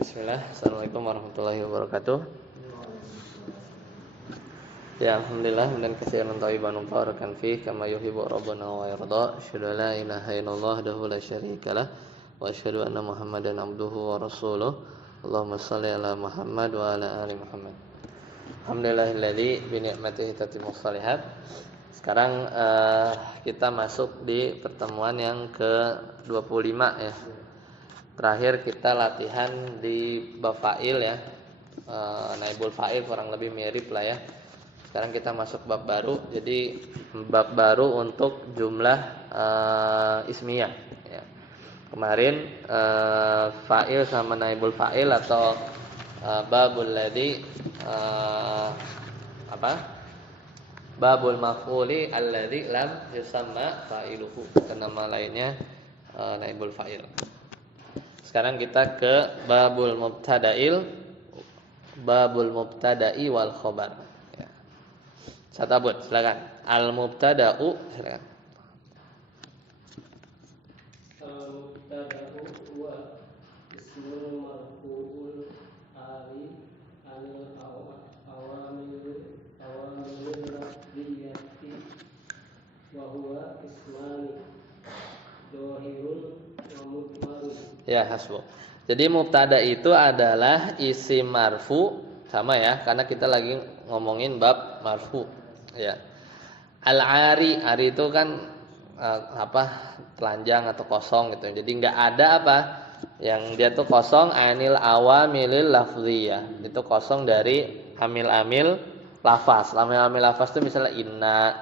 Bismillah, Assalamualaikum warahmatullahi wabarakatuh. Ya, alhamdulillah dan katsiran thayyiban mubarakan fi kama yuhibbu rabbuna wa yarda. Asyhadu an la ilaha illallah wahdahu la syarikalah wa asyhadu anna Muhammadan abduhu wa rasuluh. Allahumma shalli ala Muhammad wa ala ali Muhammad. Alhamdulillahilladzi bi ni'matihi tatimmus shalihat. Sekarang kita masuk di pertemuan yang ke-25 ya. Terakhir kita latihan di bab fa'il ya, naibul fa'il kurang lebih mirip lah ya. Sekarang kita masuk bab baru, jadi bab baru untuk jumlah ismiyah ya. Kemarin fa'il sama naibul fa'il atau babul ladzi babul maf'uli alladzi lam yusamma fa'iluhu, nama lainnya naibul fa'il. Sekarang kita ke babul mubtada'i wal khobar. Ya. Satabut, silakan. Al mubtada'u, silakan. Al mubtada'u huwa ismul marfu'ul ali anil awamil lafziyati wa huwa ismani dohirun wa mudmarun. Ya, hasbu. Jadi mubtada itu adalah isim marfu, sama ya, karena kita lagi ngomongin bab marfu. Ya. Al-ari, ari itu kan telanjang atau kosong gitu. Jadi enggak ada apa yang dia tuh kosong, anil awamilil lafziyah. Itu kosong dari amil-amil lafaz. Amil-amil lafaz itu misalnya inna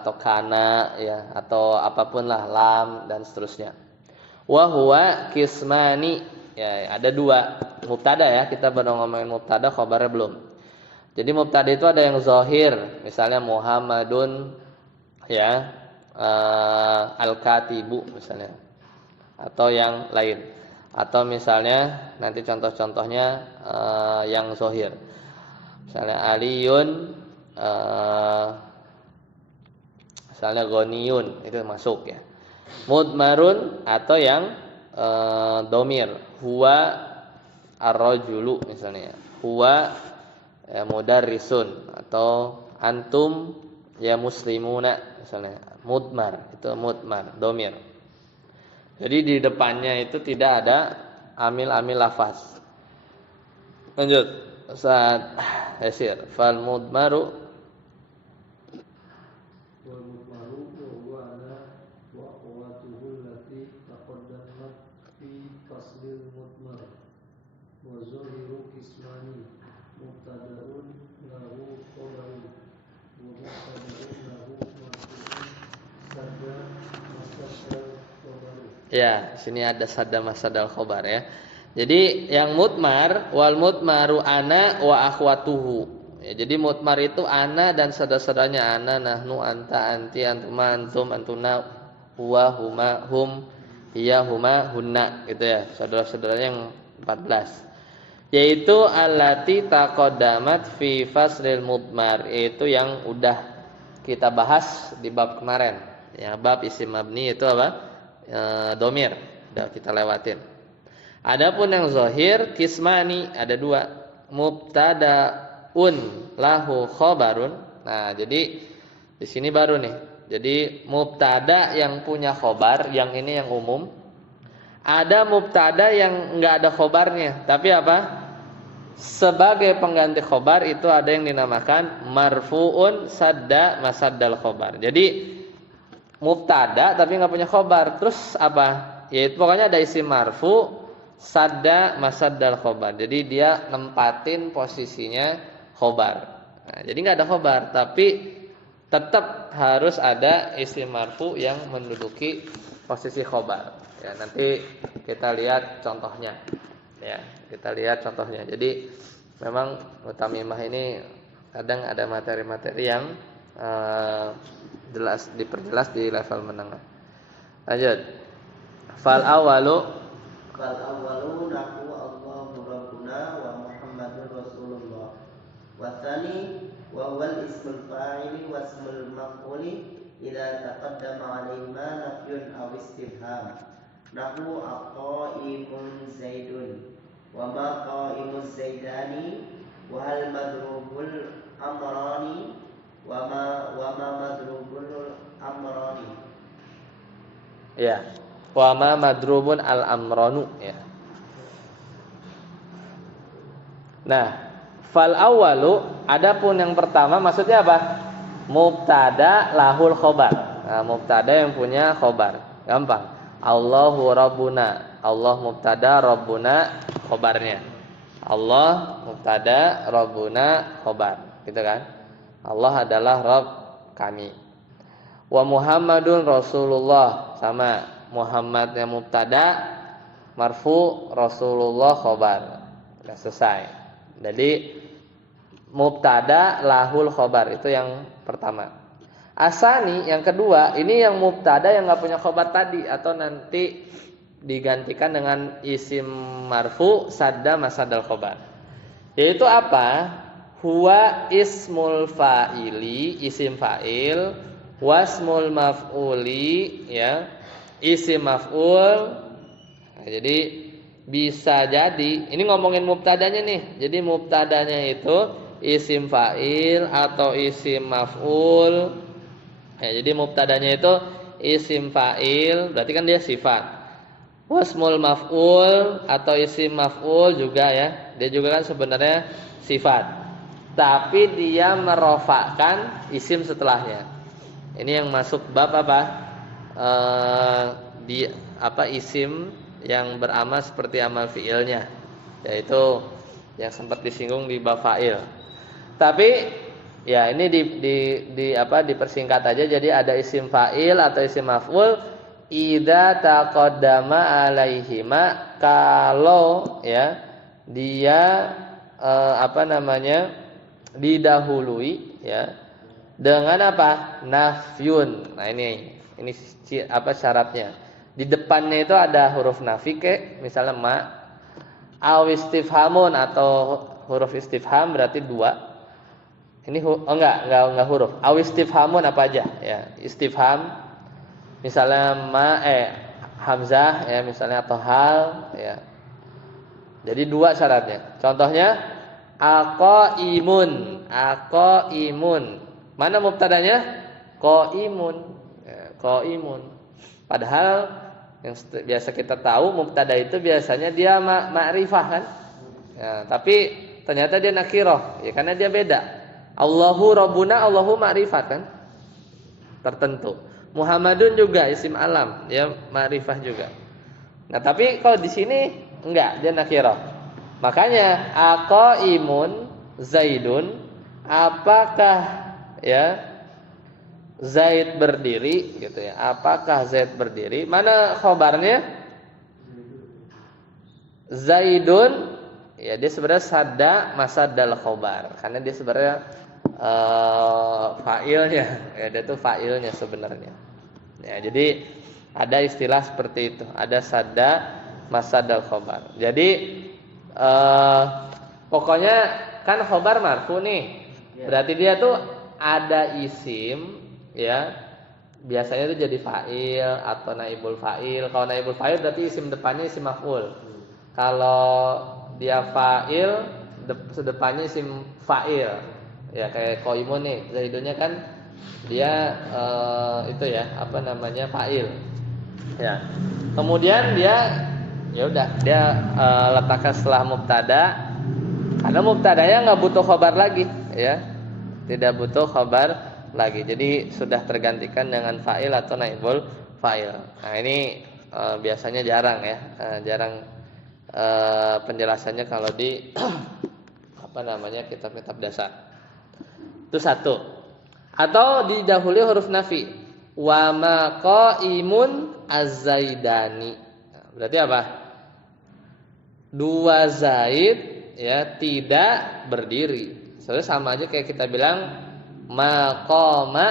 atau kana ya, atau apapun lah, lam dan seterusnya. Wa huwa kismani, ya ada dua mubtada ya, kita baru ngomongin mubtada, khabarnya belum. Jadi mubtada itu ada yang zahir, misalnya Muhammadun ya, al-katibu misalnya, atau yang lain, atau misalnya nanti contoh-contohnya yang zahir, misalnya Aliyun, misalnya Ghaniyun, itu masuk ya. Mudmarun atau yang domir, huwa ar-rajulu misalnya, huwa mudarrisun, atau antum ya muslimuna misalnya, mudmar, itu mudmar, domir. Jadi di depannya itu tidak ada amil-amil lafaz. Lanjut Ustaz Yasir. Fal mudmaru ya, sini ada sadda masadal khobar ya. Jadi yang mutmar, wal mutmaru ana wa akhwatuhu. Ya, jadi mutmar itu ana dan saudara-saudaranya, ana, nahnu, anta, anti, antuma, antum, antuna, huwa, huma, hum, hiya, huma, hunna gitu ya. Saudara-saudaranya yang 14. Yaitu allati taqaddamat fi faslil mudmar, itu yang udah kita bahas di bab kemarin. Ya, bab isim mabni itu apa? Domir, udah kita lewatin. Adapun yang zahir kismani, ada dua, mubtadaun lahu khabarun. Nah, jadi di sini baru nih. Jadi mubtada yang punya khobar, yang ini yang umum. Ada mubtada yang enggak ada khobarnya, tapi apa? Sebagai pengganti khobar itu ada yang dinamakan marfuun sadda masaddal khobar. Jadi mubtada tapi nggak punya khobar, terus apa? Yaitu pokoknya ada isim marfu sadda masaddal khobar. Jadi dia nempatin posisinya khobar. Nah, jadi nggak ada khobar, tapi tetap harus ada isim marfu yang menduduki posisi khobar. Ya, nanti kita lihat contohnya. Ya, kita lihat contohnya. Jadi memang mutamimah ini kadang ada materi-materi yang jelas diperjelas di level menengah. Lanjut. Fal awalu nahu Allahu rabbuna wa Muhammadur rasulullah. Wa tsani wa wal ismul fa'ili wa ismul maf'uli idza taqaddama 'alaihima nafyun aw istifham. Nahu aqaimun zaidun wa ma qa'imuz zaidani wa hal madrubul amrani wa ma madrubul amrani. Ya. Wa ma madrubun al-amranu ya. Nah, fal awwalu adapun yang pertama maksudnya apa? Mubtada lahul khobar. Nah, mubtada yang punya khobar. Gampang. Allahu rabbuna. Allah mubtada, rabbuna khobarnya. Allah mubtada, rabbuna khobar. Gitu kan? Allah adalah Rabb kami. Wa Muhammadun Rasulullah, sama Muhammad yang mubtada, marfu, Rasulullah khobar. Sudah selesai. Jadi mubtada lahul khobar itu yang pertama. Asani yang kedua, ini yang mubtada yang nggak punya khobar tadi atau nanti digantikan dengan isim marfu sadda masadal khobar. Yaitu apa? Huwa ismul fa'ili, isim fa'il, wasmul maf'uli, ya, isim maf'ul. Nah, jadi bisa jadi ini ngomongin mubtadanya nih. Jadi mubtadanya itu isim fa'il atau isim maf'ul. Ya, jadi mubtadanya itu isim fa'il, berarti kan dia sifat. Wasmul maf'ul atau isim maf'ul juga ya. Dia juga kan sebenarnya sifat. Tapi dia merofakkan isim setelahnya. Ini yang masuk bab apa? Di apa isim yang beramal seperti amal fiilnya, yaitu yang sempat disinggung di bab fa'il. Tapi ya ini dipersingkat aja, jadi ada isim fa'il atau isim maf'ul idza taqaddama alaihima, kalau ya dia didahului ya dengan apa? Nafyun. Nah ini apa syaratnya? Di depannya itu ada huruf nafi misalnya ma, aw istifhamun atau huruf istifham berarti dua. Ini enggak huruf. Aw istifhamun apa aja ya? Istifham misalnya ma hamzah ya misalnya atau hal ya. Jadi dua syaratnya. Contohnya aqaimun. Mana mubtadanya? Qaimun. Ya, qaimun. Padahal yang biasa kita tahu mubtada itu biasanya dia ma'rifah kan? Ya, tapi ternyata dia nakirah, ya karena dia beda. Allahu rabbuna, Allahu ma'rifat kan? Tertentu. Muhammadun juga isim alam, ya ma'rifah juga. Nah, tapi kalau di sini enggak, dia nakirah. Makanya aqaimun Zaidun, apakah ya Zaid berdiri gitu ya. Apakah Zaid berdiri? Mana khobarnya? Zaidun ya, dia sebenarnya sadda masadal khobar karena dia sebenarnya fa'ilnya ya, dia tuh fa'ilnya sebenarnya. Ya, jadi ada istilah seperti itu, ada sadda masadal khobar. Jadi pokoknya kan khobar marfu nih. Berarti dia tuh ada isim ya. Biasanya itu jadi fa'il atau naibul fa'il. Kalau naibul fa'il berarti isim depannya isim maf'ul. Kalau dia fa'il depannya isim fa'il. Ya kayak qaimun nih, Zaidunnya kan dia itu ya, apa namanya? Fa'il. Ya. Kemudian dia ya udah dia letakkan setelah mubtada, karena mubtadanya nggak butuh khabar lagi ya, tidak butuh khabar lagi, jadi sudah tergantikan dengan fa'il atau naibul fa'il. Nah ini biasanya jarang ya, jarang penjelasannya kalau di apa namanya kitab-kitab dasar. Itu satu. Atau didahului huruf nafi, wa ma qaimun az-zaidani. Berarti apa? Dua Zaid ya tidak berdiri. Soalnya sama aja kayak kita bilang maqama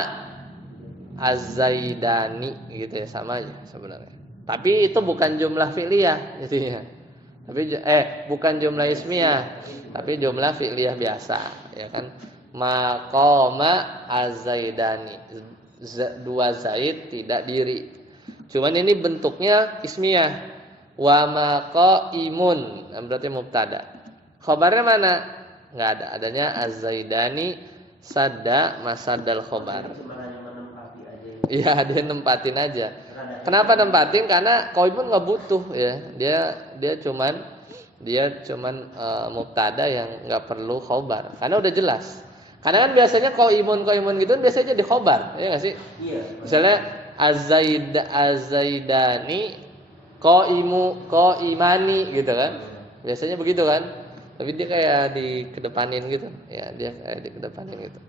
az-zaidani gitu ya, sama aja sebenarnya. Tapi itu bukan jumlah fi'liyah jadinya. Tapi bukan jumlah ismiyah, tapi jumlah fi'liyah biasa, ya kan? Maqama az-zaidani. Dua Zaid tidak diri. Cuman ini bentuknya ismiyah. wa ma qaimun, berarti mubtada. Khobarnya mana? Enggak ada, adanya az-zaidani sadda masadal khobar. Cuma hanya menempati aja. Iya, dia nempatin aja. Terhadap Kenapa nempatin? Karena qaimun enggak butuh ya. Dia cuman mubtada yang enggak perlu khobar. Karena udah jelas. Karena kan biasanya qaimun gitu biasanya jadi khobar, ya enggak sih? Iya. Misalnya az-zaidani qaimani gitu kan. Biasanya begitu kan? Tapi dia kayak dikedepanin gitu. Ya, dia kayak dikedepanin gitu.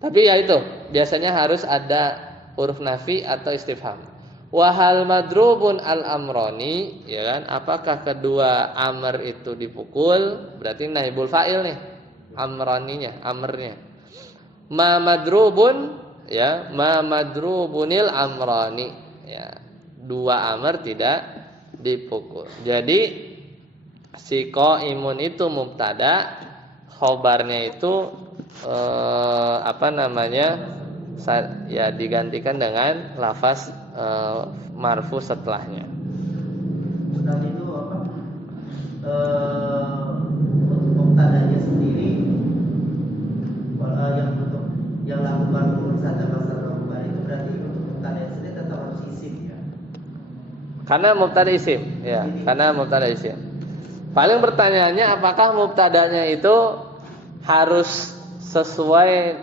Tapi ya itu, biasanya harus ada huruf nafi atau istifham. Wa hal madrubun al-amrani, ya kan? Apakah kedua amr itu dipukul? Berarti naibul fa'il nih. Amraninya, amrnya. Ma madrubun, ya, ma madrubunil amrani. Ya, dua amr tidak dipukul. Jadi si qaimun itu mubtada, khobarnya itu ya digantikan dengan lafaz marfu setelahnya. Dan itu apa? Mubtadanya sendiri yang bentuk yang lakukan sadda masadal khobar itu berarti untuk mubtadanya sendiri tetap harus isim ya. Karena mubtada isim, ya, karena mubtada isim. Paling pertanyaannya apakah mubtadanya itu harus sesuai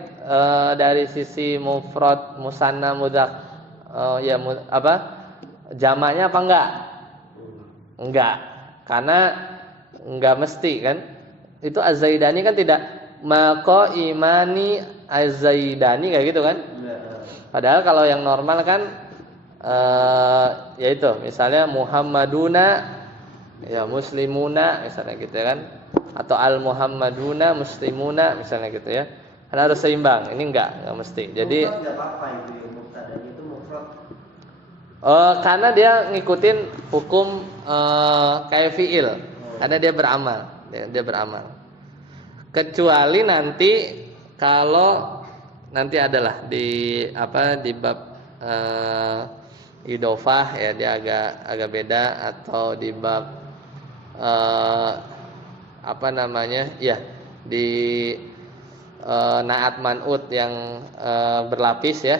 dari sisi mufrad, musanna, mudzakkar, jamaknya apa enggak? Enggak. Karena enggak mesti kan? Itu az-zaidani kan tidak maqo imani az-zaidani kayak gitu kan? Padahal kalau yang normal kan yaitu misalnya Muhammaduna ya muslimuna misalnya gitu ya kan, atau al muhammaduna muslimuna misalnya gitu ya, karena harus seimbang. Ini enggak mesti. Jadi enggak apa-apa itu ya, mubtadanya itu mufrad. Karena dia ngikutin hukum kayak fiil, karena dia beramal. Kecuali nanti kalau nanti adalah di bab idofah ya, dia agak beda, atau di bab di naat man'ut yang berlapis ya,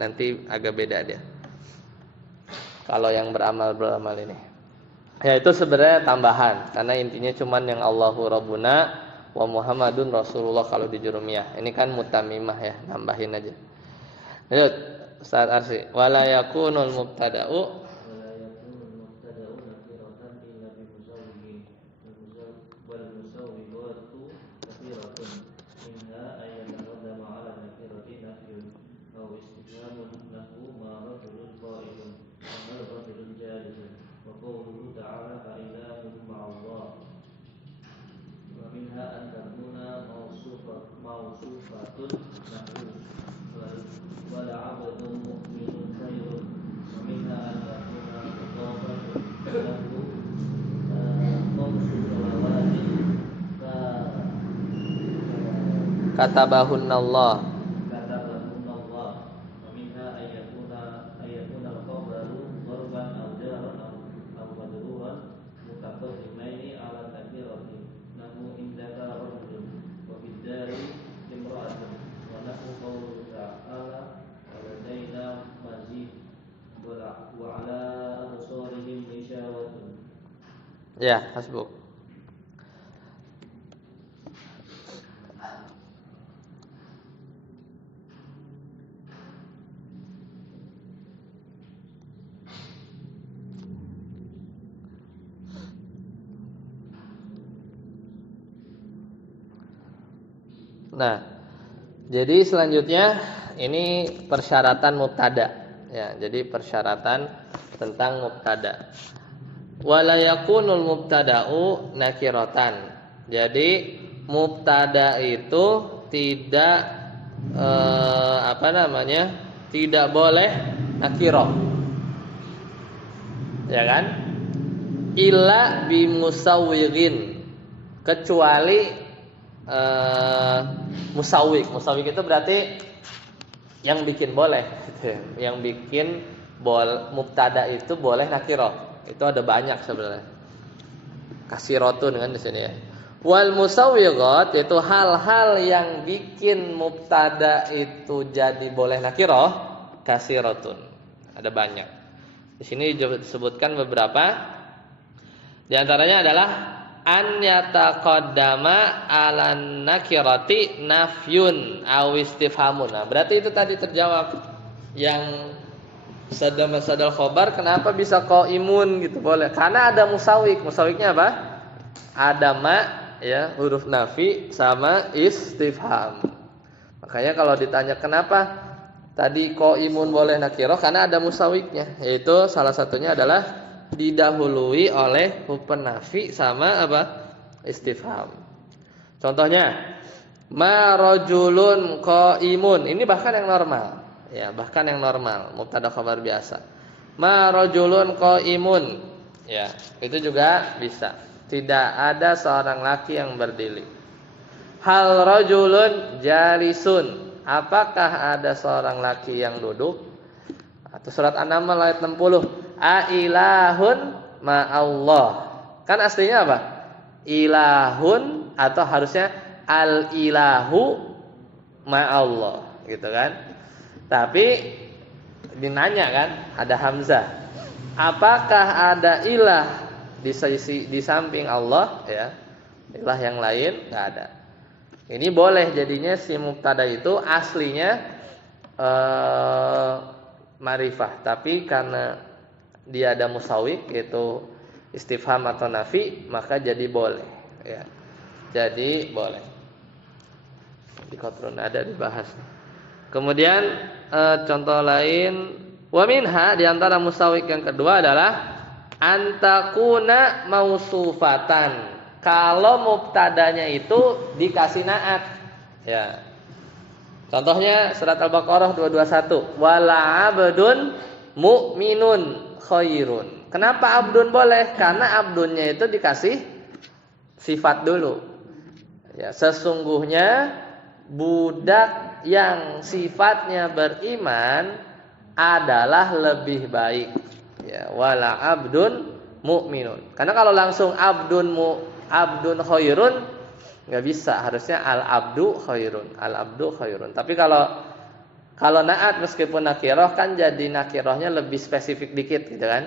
nanti agak beda dia kalau yang beramal ini ya. Itu sebenarnya tambahan, karena intinya cuman yang Allahu Rabbuna wa Muhammadun Rasulullah kalau di jurumiyah. Ini kan mutamimah ya, nambahin aja. Lanjut Ustaz Arsi, wala yakunul mubtada'u katabahunallah. Ya, hasbuk. Nah, jadi selanjutnya ini persyaratan mubtada. Ya, jadi persyaratan tentang mubtada. Wala yakunul mubtada'u nakiratan. Jadi mubtada itu tidak tidak boleh nakirah. Ya kan? Illa bimusawwigin, kecuali musawwig. Musawwig itu berarti yang bikin boleh, yang bikin mubtada itu boleh nakirah. Itu ada banyak sebenarnya. Kasirotun kan di sini ya. Wal musawwighat itu hal-hal yang bikin mubtada itu jadi boleh nakirah, kasirotun. Ada banyak. Di sini disebutkan beberapa. Di antaranya adalah an yataqaddama 'alan nakirati nafyun aw istifhamun. Nah, berarti itu tadi terjawab. Yang sadal khobar kenapa bisa qaimun gitu boleh? Karena ada musawwik. Musawwiknya apa? Ada ma ya, huruf nafi sama istifham. Makanya kalau ditanya kenapa tadi qaimun boleh nakirah, karena ada musawwiknya, yaitu salah satunya adalah didahului oleh huruf nafi sama apa? Istifham. Contohnya ma rajulun qaimun. Ini bahkan yang normal. Ya, bahkan yang normal, mubtada khabar biasa. Ma rajulun qaimun. Ya, itu juga bisa. Tidak ada seorang laki yang berdiri. Hal rajulun jalisun. Apakah ada seorang laki yang duduk? Atau surat An-Naml ayat 60. A ilahun ma Allah. Kan aslinya apa? Ilahun atau harusnya al ilahu ma Allah, gitu kan? Tapi dinanya kan, ada hamzah. Apakah ada ilah di samping Allah ya? Ilah yang lain enggak ada. Ini boleh jadinya si mubtada itu aslinya ma'rifah, tapi karena dia ada musawwik yaitu istifham atau nafi, maka jadi boleh ya. Jadi boleh. Di qatrun ada dibahas. Kemudian contoh lain, wa minha, di antara musawwik yang kedua adalah antakuna mausufatan. Kalau mubtadanya itu dikasih naat. Ya. Contohnya surat Al-Baqarah 221, wala abdun mu'minun khairun. Kenapa abdun boleh? Karena abdunnya itu dikasih sifat dulu. Ya, sesungguhnya budak yang sifatnya beriman adalah lebih baik. Ya, wala abdun mu'minun. Karena kalau langsung abdun khairun nggak bisa, harusnya al abdu khairun. Tapi kalau naat meskipun nakirah kan jadi nakirahnya lebih spesifik dikit gitu kan.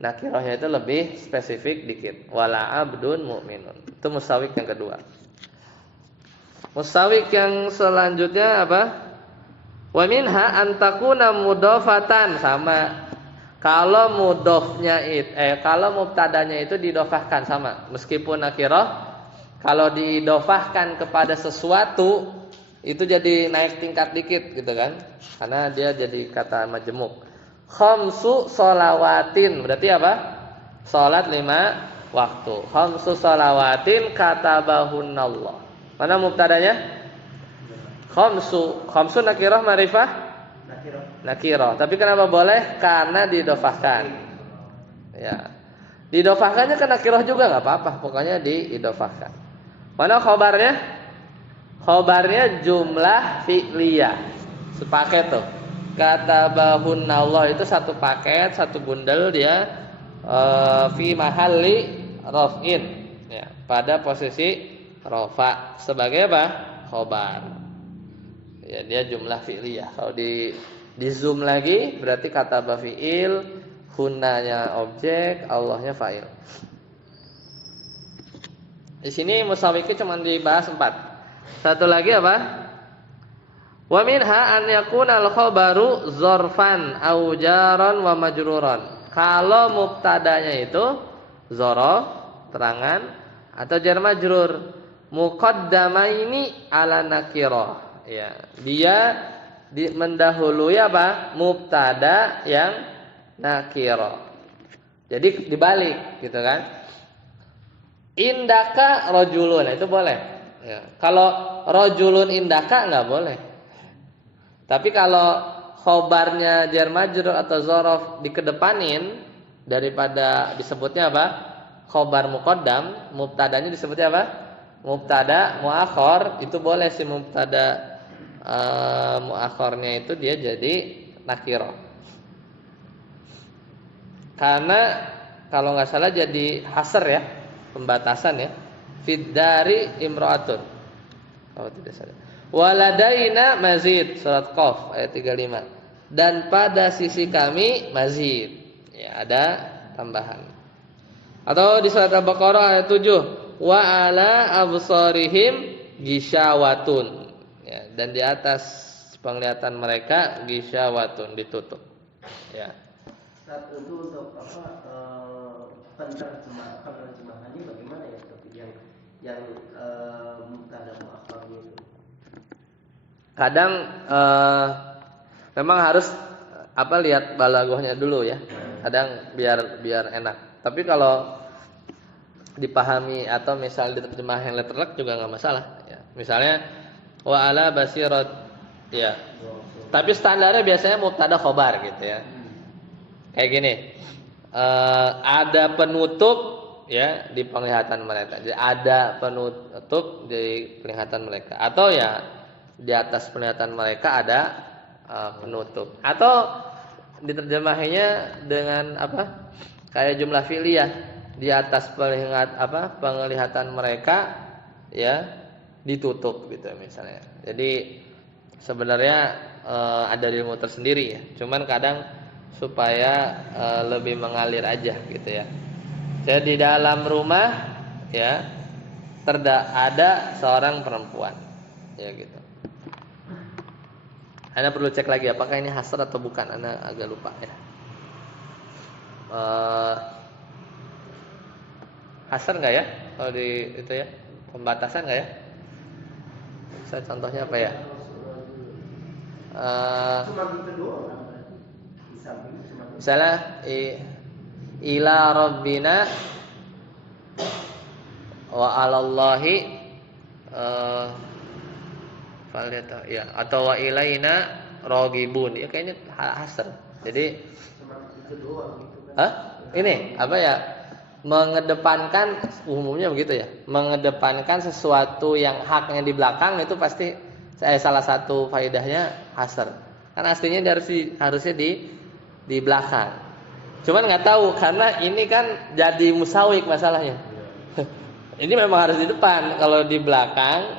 Nakirahnya itu lebih spesifik dikit. Wala abdun mu'minun. Itu musawwik yang kedua. Musawwik yang selanjutnya apa? Wa minha antakuna mudhafatan, sama. Kalau mudhafnya kalau mubtadanya itu didhofahkan sama, meskipun nakirah, kalau didhofahkan kepada sesuatu itu jadi naik tingkat dikit gitu kan? Karena dia jadi kata majmuk. Khamsu sholawatin, berarti apa? Salat 5 waktu. Khamsu sholawatin katabahunallah. Mana mubtadanya? Khamsu nakirah ma'rifah? Nakirah. Tapi kenapa boleh? Karena didhofahkan. Ya. Didhofahkannya ke nakirah juga enggak apa-apa, pokoknya diidhofahkan. Mana khobarnya? Khobarnya jumlah fi'liyah. Sepaket tuh. Katabahunallah itu satu paket, satu bundel dia fi mahalli raf'in. Ya, pada posisi rafa sebagai apa? Khobar. Ya, dia jumlah fi'liyah. Kalau di zoom lagi berarti kataba fi'il, hunnanya objek, Allahnya fa'il. Di sini musawwiknya cuma dibahas 4. Satu lagi apa? Wa minha an yakuna al-khabaru dzarfan aw jaran wa majruran. Kalau mubtadanya itu dzaraf, terangan, atau jar majrur, muqaddamaini ala nakirah. Ya, dia mendahului apa? Mubtada yang nakirah. Jadi dibalik gitu kan? Indaka rajulun, itu boleh. Ya. Kalau rajulun indaka enggak boleh. Tapi kalau khobarnya jar majrur atau dzaraf dikedepanin daripada disebutnya apa? Khobar muqaddam, mubtadanya disebutnya apa? Mubtada muakhar, itu boleh si mubtada muakhornya itu dia jadi nakirah. Karena kalau nggak salah jadi hasr ya, pembatasan ya. Fid dari imro'atun. Kalau tidak salah. Waladaina mazid, surat Qaf ayat 35. Dan pada sisi kami mazid. Ya, ada tambahan. Atau di surat Al-Baqarah ayat 7, wa ala absarihim gisyawatun. Ya, dan di atas penglihatan mereka gisyawatun, ditutup. Ya. Saat itu untuk penerjemahannya bagaimana ya? Tapi yang mubtada muakhar itu. Kadang memang harus lihat balaghahnya dulu ya. Kadang biar enak. Tapi kalau dipahami atau misalnya diterjemahkan letterlock juga nggak masalah. Ya. Misalnya wa ala basirat. Ya. Tapi standarnya biasanya mubtada khobar gitu ya. Kayak gini. Ada penutup ya di penglihatan mereka. Jadi ada penutup di penglihatan mereka. Atau ya di atas penglihatan mereka ada penutup. Atau diterjemahinya dengan apa? Kayak jumlah fi'liyah. Di atas penglihatan mereka ya ditutup gitu misalnya. Jadi sebenarnya ada ilmu tersendiri ya. Cuman kadang supaya lebih mengalir aja gitu ya. Jadi di dalam rumah ya ada seorang perempuan ya gitu. Anda perlu cek lagi apakah ini hasr atau bukan. Anda agak lupa ya. Hasr nggak ya? Kalau di itu ya pembatasan nggak ya? Saya contohnya apa ya? Cuma itu doang berarti. Di samping cuma Misalnya ila rabbina wa 'alallahi ya atau wa ilaina raghibun. Ya kayaknya hasr. Jadi cuma itu doang gitu kan. Ini apa ya? Mengedepankan umumnya begitu ya. Mengedepankan sesuatu yang haknya di belakang itu pasti salah satu faedahnya hasr. Kan aslinya harusnya di belakang. Cuman nggak tahu karena ini kan jadi musawik masalahnya. Ini memang harus di depan. Kalau di belakang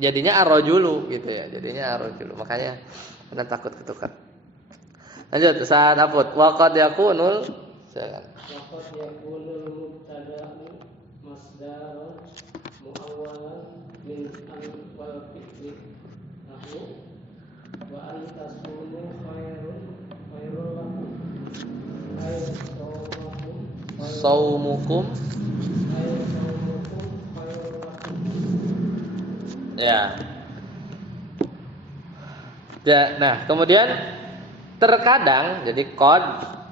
jadinya arrojulu gitu ya. Jadinya arrojulu. Makanya Anda takut ketukar. Lanjut saat aput. Wa qad yakunul silakan. Waqad yakunul mubtada'u masdaran muawwalan min wal fi'li nahu wa an tasunu khairul lakum ay Saumukum khairul lakum. ya. Nah, kemudian terkadang jadi qad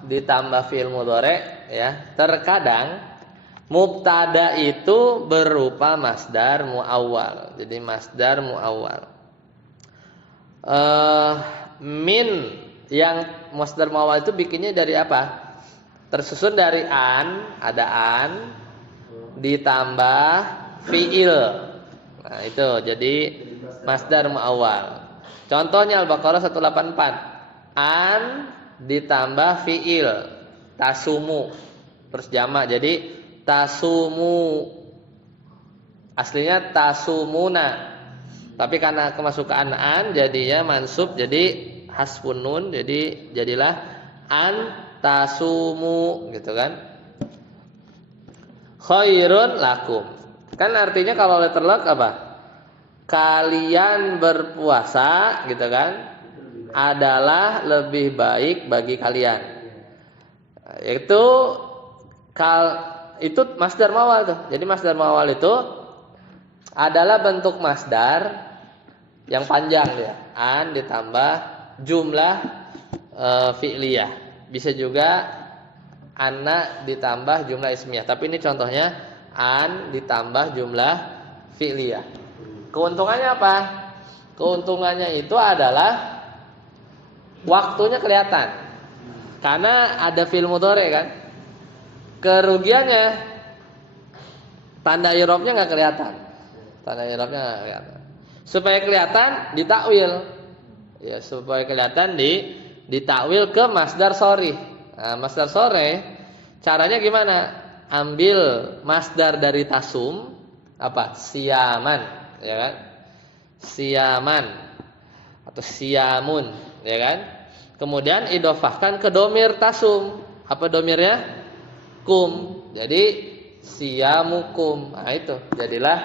ditambah fi'il mudhari ya. Terkadang mubtada itu berupa masdar muawwal. Jadi masdar muawwal. Min yang masdar muawwal itu bikinnya dari apa? Tersusun dari ada ditambah fi'il. Nah, itu jadi masdar muawwal. Contohnya Al-Baqarah 184. Ditambah fi'il tasumu terus jamak jadi tasumu, aslinya tasumuna tapi karena kemasukan jadinya mansub jadi hasbun nun jadi jadilah tasumu gitu kan. Khairun lakum kan artinya kalau letterlock apa? Kalian berpuasa gitu kan adalah lebih baik bagi kalian. Itu masdar mawal tuh. Jadi masdar mawal itu adalah bentuk masdar yang panjang ya. Ditambah jumlah fi'liyah. Bisa juga anna ditambah jumlah ismiyah. Tapi ini contohnya ditambah jumlah fi'liyah. Keuntungannya apa? Keuntungannya itu adalah waktunya kelihatan. Karena ada fi'il mudhari kan. Kerugiannya tanda i'rabnya enggak kelihatan. Tanda i'rabnya enggak kelihatan. Supaya kelihatan ditakwil. Ya, supaya kelihatan ditakwil ke masdar sharih. Nah, masdar sharih Caranya gimana? Ambil masdar dari tasum, apa? Siaman, ya kan? Siaman atau siamun, ya kan? Kemudian idofahkan ke domir tasum. Apa domirnya? Kum. Jadi siamukum. Nah itu jadilah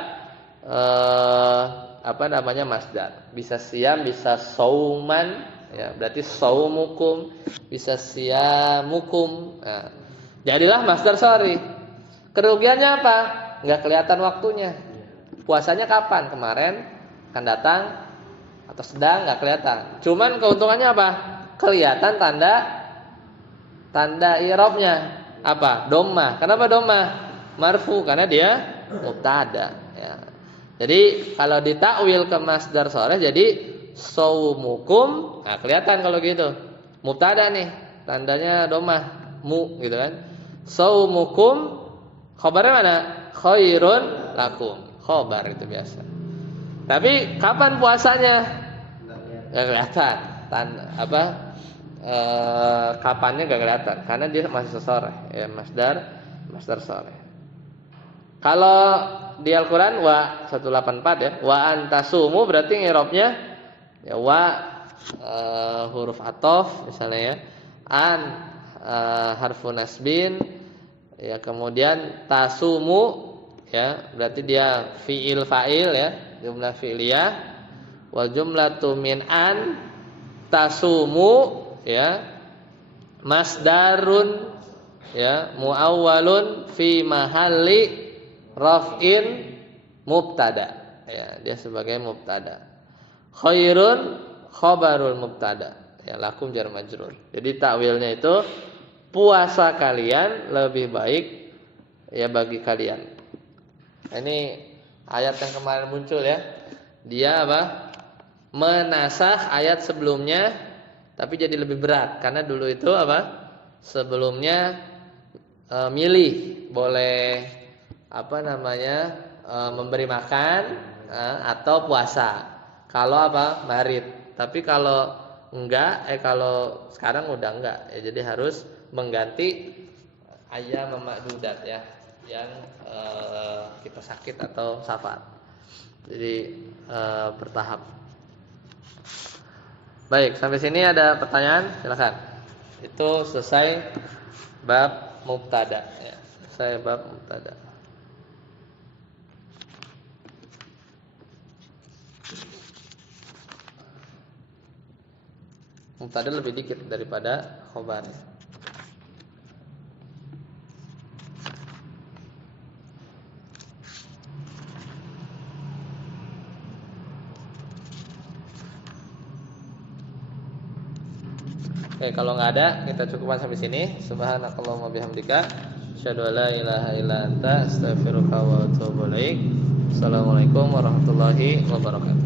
apa namanya masdar. Bisa siam, bisa sauman, ya berarti saumukum, bisa siamukum. Nah, jadilah masdar sorry. Kerugiannya apa? Nggak kelihatan waktunya. Puasanya kapan? Kemarin, akan datang, atau sedang, nggak kelihatan. Cuman keuntungannya apa? Kelihatan tanda i'rabnya. Apa? Dhammah. Kenapa dhammah? Marfu karena dia mubtada. Ya. Jadi kalau ditakwil ke masdar sharih jadi saumukum. Nah, kelihatan kalau gitu. Mubtada nih, tandanya dhammah, mu gitu kan. Saumukum khabarnya mana? Khairun lakum. Khabar itu biasa. Tapi kapan puasanya? Enggak kelihatan. Kapannya enggak kelihatan karena dia masih sharih, ya masdar sharih. Kalau di Al-Qur'an wa 184 ya, wa antasumu berarti i'rabnya ya wa huruf athof misalnya ya. An harfu nasbin ya, kemudian tasumu ya, berarti dia fi'il fa'il ya, jumlah fi'liyah. Wal jumlatu min an tasumu ya masdarun ya muawwalun fi mahalli raf'in mubtada ya, dia sebagai mubtada. Khairun khabarul mubtada ya, lakum jar majrur. Jadi takwilnya itu puasa kalian lebih baik ya bagi kalian. Ini ayat yang kemarin muncul ya. Dia apa? Menasakh ayat sebelumnya tapi jadi lebih berat karena dulu itu apa? Sebelumnya milih boleh apa namanya? Memberi makan atau puasa. Kalau apa? Marid. Tapi kalau enggak kalau sekarang udah enggak ya, jadi harus mengganti ayyam ma'dudat ya, yang kita sakit atau safar. Jadi bertahap. Baik, sampai sini ada pertanyaan? Silakan. Itu selesai bab mubtada ya. Selesai bab mubtada. Mubtada lebih dikit daripada khobar. Oke, kalau nggak ada kita cukupkan sampai sini. Subhanakallahumma bihamdika, asyhadu an la ilaha illa anta, astaghfiruka wa atubu ilaik. Assalamualaikum warahmatullahi wabarakatuh.